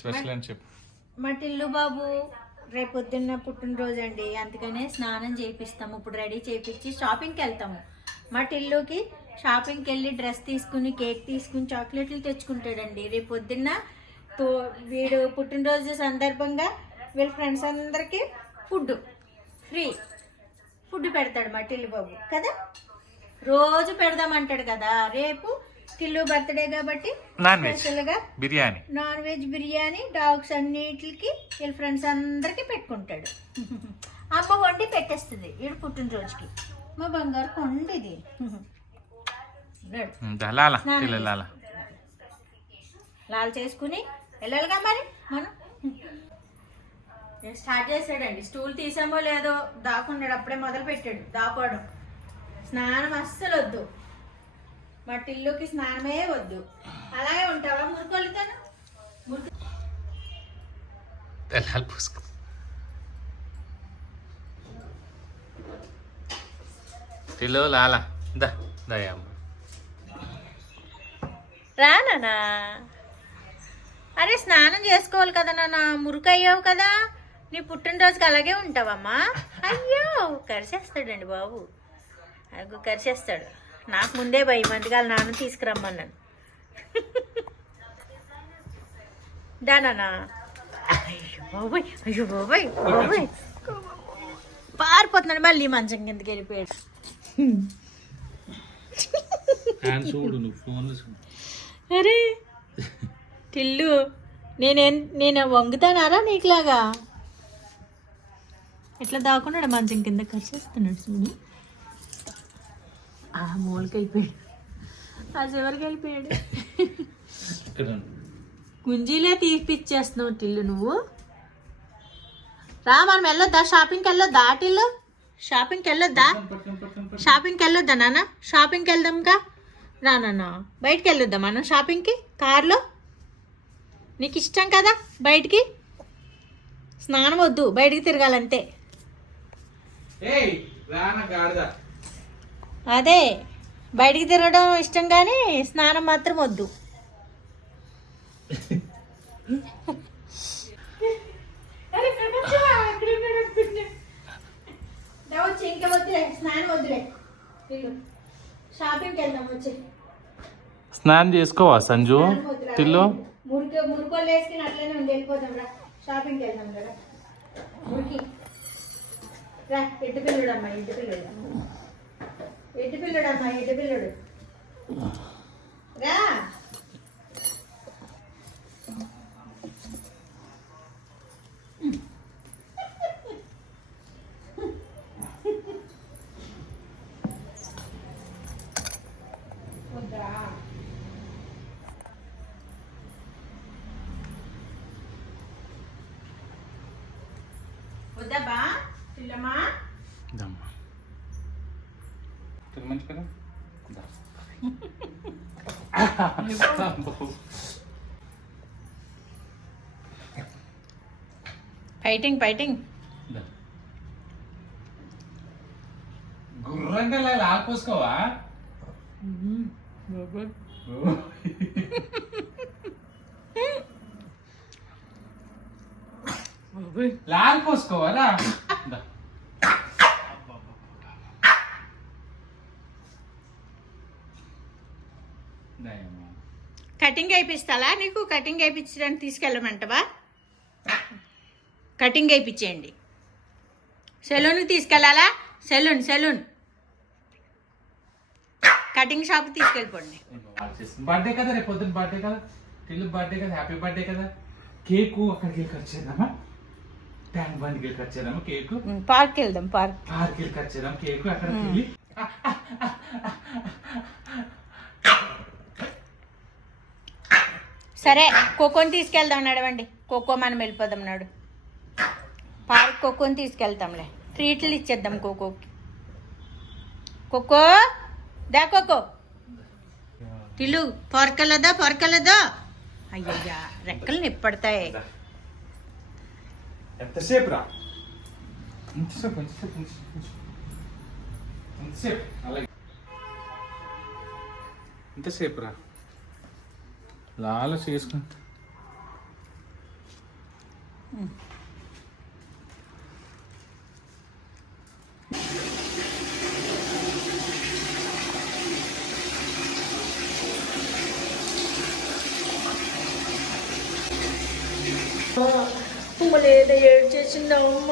Special అని చెప్పు. మా టిల్లు బాబు రేపు పొద్దున్న పుట్టినరోజు అండి, అందుకనే స్నానం చేపిస్తాము. ఇప్పుడు రెడీ చేపించి షాపింగ్కి వెళ్తాము. మా టిల్లుకి షాపింగ్కి వెళ్ళి డ్రెస్ తీసుకుని కేక్ తీసుకుని చాక్లెట్లు తెచ్చుకుంటాడండి. రేపు పొద్దున్న వీడు పుట్టినరోజు సందర్భంగా వీళ్ళ ఫ్రెండ్స్ అందరికీ ఫ్రీ ఫుడ్ పెడతాడు మా టిల్లు బాబు కదా. రోజు పెడదామంటాడు కదా. రేపు టిల్లు బర్త్డే కాబట్టి స్పెషల్గా నాన్ వెజ్ బిర్యానీ డాగ్స్ అన్నిటికి వీళ్ళ ఫ్రెండ్స్ అందరికి పెట్టుకుంటాడు. అమ్మ వండి పెట్టేస్తుంది వీడు పుట్టినరోజుకి. మా బంగారు కొండ ఇది. లాల్ చేసుకుని వెళ్ళాలిగా మరి మనం. స్టార్ట్ చేసాడండి. స్టూల్ తీసామో లేదో దాక్కున్నాడు. అప్పుడే మొదలు పెట్టాడు దాకోవడం. స్నానం అస్సలు వద్దు, మా టిల్లుకి స్నానమే వద్దు. అలాగే ఉంటావా మురుకోళ్ళుతాను? రానా? అరే స్నానం చేసుకోవాలి కదా నాన్న, మురుకు అయ్యావు కదా. నీ పుట్టినరోజుకి అలాగే ఉంటావమ్మా. అయ్యో కరిచేస్తాడండి బాబు, అది కరిచేస్తాడు. నాకు ముందే భయం, అందుకే నాన్న తీసుకురమ్మన్నాను. దానా అయ్యో బాబాయ్, అయ్యో బాబాయ్ బాబాయ్ పారిపోతున్నాడు. మళ్ళీ మంచం కిందకి వెళ్ళిపోయాడు. అరే టిల్లు నేను వంగుతానారా నీకులాగా? ఎట్లా దాక్కున్నాడు మంచం కింద కరిచేస్తున్నాడు చూడు. ఆ మూలకి అయిపోయాడు, ఆ చివరికి వెళ్ళిపోయాడు. గుంజీలే తీపిచ్చేస్తున్నావు టిల్లు నువ్వు. రా మనం వెళ్ళొద్దా షాపింగ్కి? వెళ్ళొద్దా టిల్లు? షాపింగ్కి వెళ్ళొద్దా? షాపింగ్కి వెళ్ళొద్దా నాన్న? షాపింగ్కి వెళ్దాంగా. రానా బయటికి వెళ్ళొద్దా మనం షాపింగ్కి కార్లో? నీకు ఇష్టం కదా బయటికి. స్నానం వద్దు, బయటికి తిరగాలంతే. అదే బయటికి తిరగడం ఇష్టం కానీ స్నానం మాత్రం వద్దు. ఇంకా వద్దులే, స్నానం వద్దులే. షాపింగ్కి వెళ్దాం వచ్చి. స్నానం చేసుకోవా సంజు? టిల్లు మురుకోలు వేసుకుని అట్లనే ఉంది. వెళ్ళిపోదాం రా, షాపింగ్కి వెళ్దాం కదా. మురికి రా. ఎడ్డు పిల్లడు అమ్మా, ఎడ్డు పిల్లడు, ఎడ్డు పిల్లడు అమ్మా, ఎడ్డు పిల్లడు రా. వద్దాబా పిల్లమ్మా? మంచి కదా. ఫైటింగ్ గుర్రంగా లాక్కోసుకోవా? లాక్కోసుకోవాలా? కటింగ్ అయిపిస్తాలా నీకు? కటింగ్ అయిపించడానికి తీసుకెళ్ళమంటవా? కటింగ్ అయిపించేయండి. సెలూన్కి తీసుకెళ్ళాలా? సెలూన్ కటింగ్ షాప్ తీసుకెళ్ళిపోండి. బర్త్డే కదా, రేపు పొద్దున్న బర్త్డే కదా, టిల్లు బర్త్డే కదా, హ్యాపీ బర్త్డే కదా. కేకు అక్కడికి వెళ్ళి కట్ చేద్దామా? ట్యాంక్ బండ్కి వెళ్ళి కట్ చేద్దామా కేకు? పార్క్కి వెళ్దాం. పార్క్కి వెళ్ళి కట్ చేద్దాం కేకు. అక్కడికి వెళ్ళి సరే కోకోని తీసుకెళ్దాం. నడవండి, కోకో మనం వెళ్ళిపోదాం. నాడు పార్క్ కోకోని తీసుకెళ్తాంలే. ట్రీట్లు ఇచ్చేద్దాం కోకోకి. కోకో దా కోకో. టిల్లు పార్క్ వెళ్ళదా? అయ్యయ్యా రెక్కలు నిప్పడతాయి. ఎంతసేపు రా? ఎంతసేపు రా? లాల చేసుకుని లేదా ఏడ్చేసిందా అమ్మ,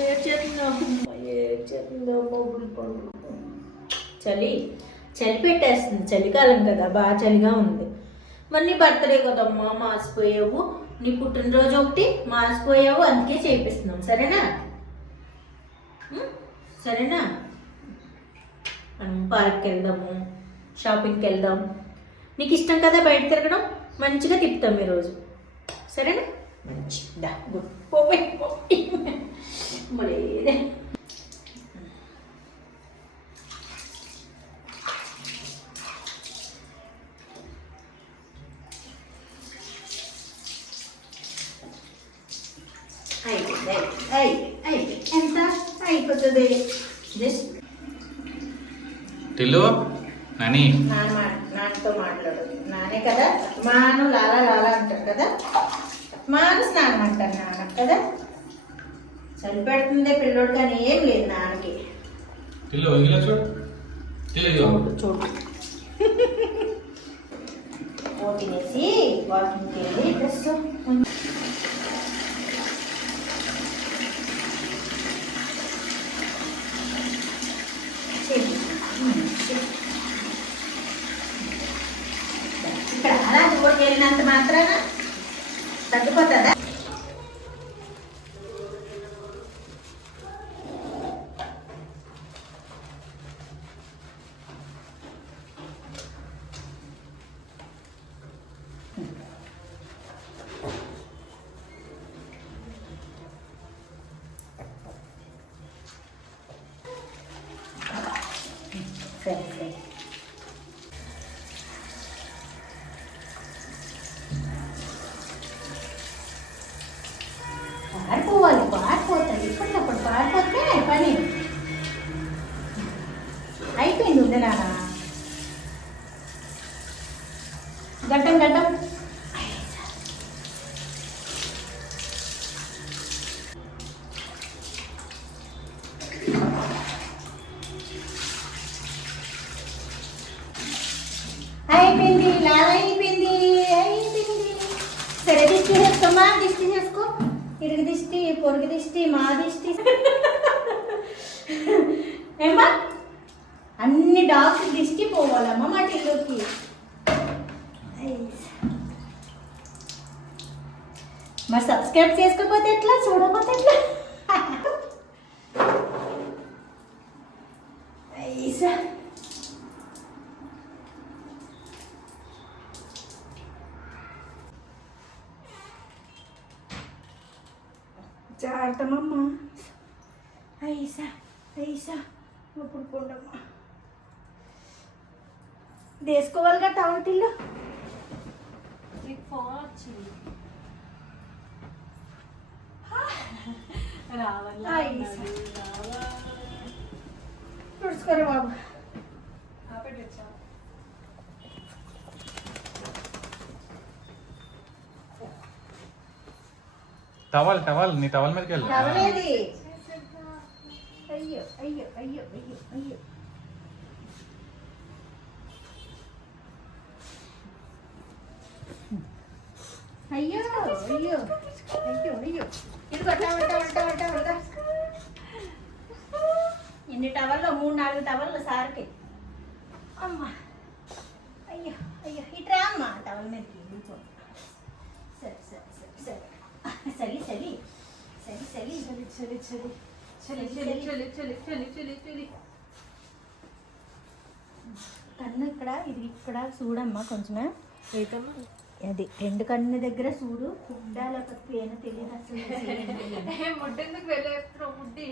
ఏడ్చేసిందా అమ్మ, ఏడ్చేసిందా అమ్మ. చలి చలి పెట్టేస్తుంది, చలికాలం కదా, బాగా చలిగా ఉంది. మరి నీ బర్త్డే కదమ్మా, మాసిపోయావు, నీ పుట్టినరోజు ఒకటి మాసిపోయావు, అందుకే చేపిస్తున్నాం. సరేనా? సరేనా? మనం పార్క్కి వెళ్దాము, షాపింగ్కి వెళ్దాం. నీకు ఇష్టం కదా బయట తిరగడం, మంచిగా తిప్పుతాం ఈరోజు. సరేనా? మంచి దా గుడ్ పోవే మరేదే. ఎంత అయిపోతుంది జస్ట్ టిల్లు నాని నాన్నతో మాట్లాడు. నానే కదా మాను లాలా లాలా అంటారు కదా, మాను స్నానం అంటారు నాన్న కదా. చలి పెడుతుందే పిల్లోడు, కానీ ఏం లేదు నాన్నకి. టిల్లు ఇలా చూడు, టిల్లు చూడు తినేసి వాకింగ్కి వెళ్ళి డ్రెస్ ఇక్కడ అలా ఊరికి వెళ్ళినంత మాత్రాన తగ్గిపోతుందా? సరే సరే. పారిపోవాలి, పారిపోతాయి ఇప్పటికప్పుడు, పారిపోతే పని అయిపోయింది. ఉంది నాన్న గడ్డం గడ్డం అయిపోయింది, లాగా అయిపోయింది, అయిపోయింది. సరే దిష్టి చేసుకోమా, దిష్టి చేసుకో. ఇరుగు దిష్టి, పొరుగు దిష్టి, మా దిష్టి. ఏమ్మా అన్ని డాక్టర్ దిష్టి పోవాలమ్మా మా టిల్లుకి. మరి సబ్స్క్రైబ్ చేసుకోకపోతే ఎట్లా, చూడకపోతే ఎట్లా? జాగ్రత్తమ్మా. ఐసా ఐసా ఇప్పుడు కొండమ్మా వేసుకోవాలిగా టవల్ టిల్లు. తుడుచుకోరా బాబు. టవల్ టవల్ నీ టవల్ మీదకి వెళ్ళి. టవలేది? అయ్యో అయ్యో అయ్యో అయ్యో అయ్యో. అయ్యో అయ్యో అయ్యో అయ్యో. ఇదిగో టవల్ టవల్ టవల్ టవల్. ఎన్ని టవల్లో? 3-4 టవల్లో సార్కి. అమ్మా అయ్యో అయ్యో. ఇట్రా అమ్మా టవల్ మీదకి. సరే సరే సరే సరే. చలి చలి చలి చలి చలి చలి చలి చలి చలి చలి చలి చలి చలి. కన్ను ఇక్కడ, ఇది ఇక్కడ చూడమ్మా కొంచెమే. అది 2 కన్ను దగ్గర చూడు. ఉండాల పేన తెలియదు అసలు. ముడ్డెందుకు వెళ్ళేస్తున్నావు? ముడ్డి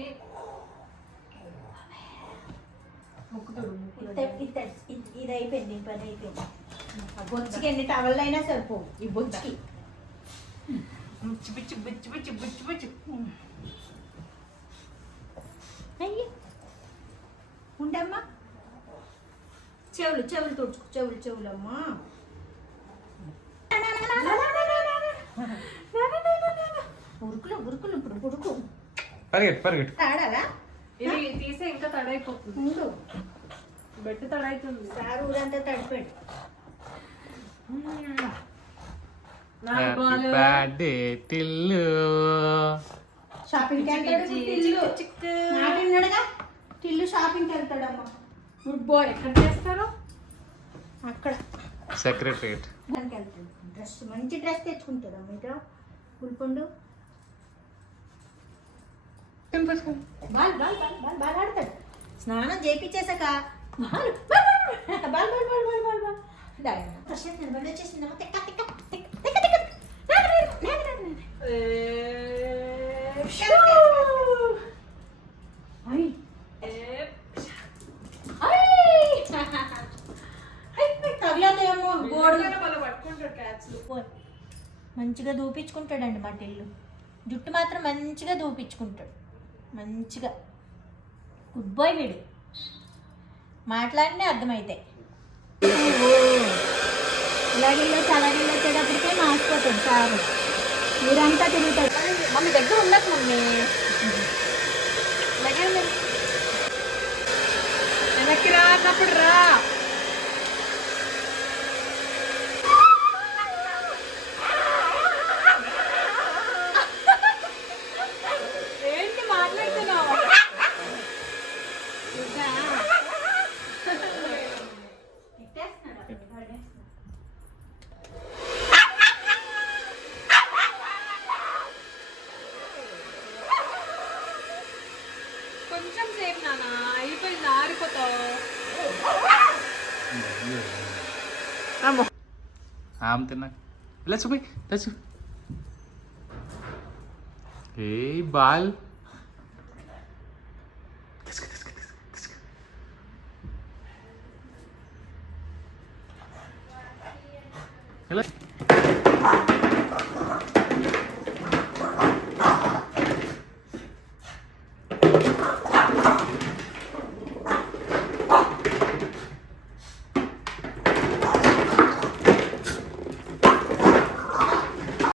ఇది అయిపోయింది, పని అయిపోయింది. బొచ్చుకి ఎన్ని టవల్ అయినా సరిపోవు ఈ బొచ్చుకి. అయ్యి ఉండమ్మా. చెవులు చెవులు తుడుచుకో, చెవులు చెవులమ్మా. పరిగెట్టు పరిగెట్టు. ఆడాలా ఇది తీసే ఇంకా తడైపోతుంది. ముందు బెడ్ తడైతుంది. సార్ ఊరంతా తడిపాడు. Happy birthday Tillu. షాపింగ్కి వెళ్తాడు టిల్లు. నాటిన్నాడుగా టిల్లు షాపింగ్కి వెళ్తాడమ్మా. Good bye. ఎక్కడ చేస్తారు? అక్కడ సెక్రటరియట్. దానికి వెళ్తాడు. డ్రెస్ మంచి డ్రెస్ తెచ్చుకుంటాడమ్మా. ఇక్కడ పుల్పండు ball ball ball ball ball ఆడతాడు. స్నానం చేయించేసాక ball ball ball ball ball ball ball ball ball Prashant నిలబడి వచ్చేసిందమ్మా. తిక్క తిక్క తిక్క తిక్క తిక్క తగిలేదేమో గోడు. పట్టుకుంటారు క్యాచ్లు. మంచిగా దూపించుకుంటాడండి మా టిల్లు. జుట్టు మాత్రం మంచిగా దూపించుకుంటాడు. మంచిగా గుడ్ బాయ్ వీడు. మాట్లాడినే అర్థమైతే ఇలాగిల్లో చలాగిల్లో వచ్చేటప్పటికే మాసిపోతుంది సారు. మీరంతా తిరుగుతాడు. మమ్మీ దగ్గర ఉండకు మమ్మీ. వెనక్కి రా అన్నప్పుడు రా. ఏంటి మాట్లాడుతున్నావు? కొంచెం సేపు నానా అయిపోయింది, ఆరిపోతావు. ఆమె తిన్నా ఇలా చూపి తెచ్చు. ఏ బాల్ ఇలా